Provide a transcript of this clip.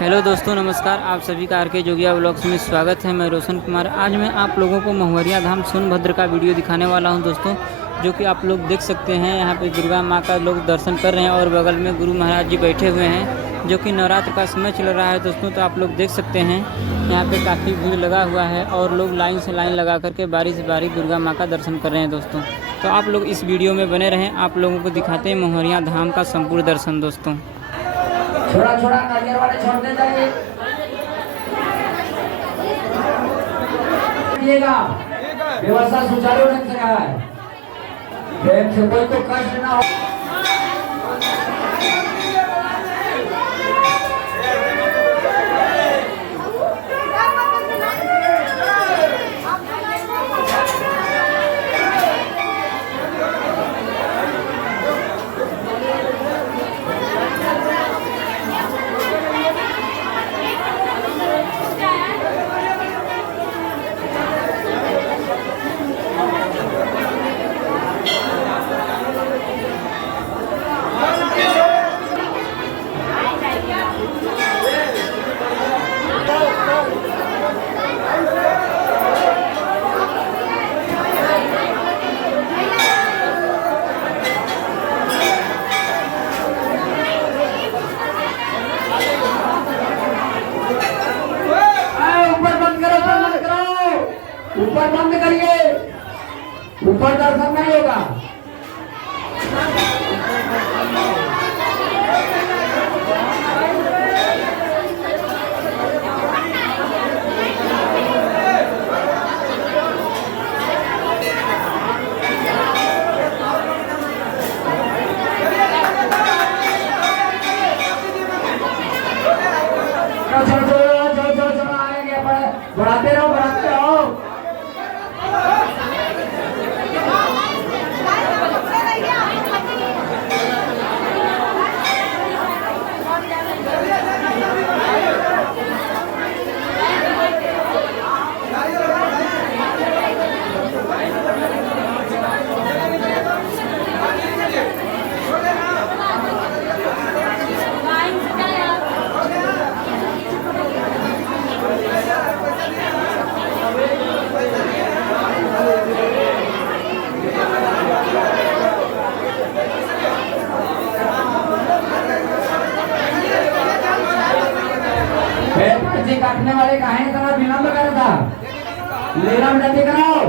Hello दोस्तों, नमस्कार। आप सभी का आर.के. जोगिया व्लॉग्स में स्वागत है। मैं रोशन कुमार। आज मैं आप लोगों को महुवरिया धाम सोनभद्र का वीडियो दिखाने वाला हूं दोस्तों, जो कि आप लोग देख सकते हैं। यहां पे दुर्गा माँ का लोग दर्शन कर रहे हैं और बगल में गुरु महाराज जी बैठे हुए हैं, जो कि नवरात्र का समय चल रहा है दोस्तों। तो आप लोग देख सकते हैं यहाँ पे काफ़ी भीड़ लगा हुआ है और लोग लाइन से लाइन लगा करके बारी से बारी दुर्गा माँ का दर्शन कर रहे हैं दोस्तों। तो आप लोग इस वीडियो में बने रहें, आप लोगों को दिखाते हैं महुवरिया धाम का संपूर्ण दर्शन दोस्तों। छोड़ा छोड़ा नारियल वाले छोड़ते जाइए। व्यवस्था सुचारू ढंग से रहा है, प्रेम से कोई तो कष्ट ना हो। ऊपर बंद करिए, ऊपर दर्शन नहीं होगा। बढ़ाते रहो, बढ़ाते रहो। काटने वाले कहा है, इतना विलंब कर था। लेना जल्दी कराओ।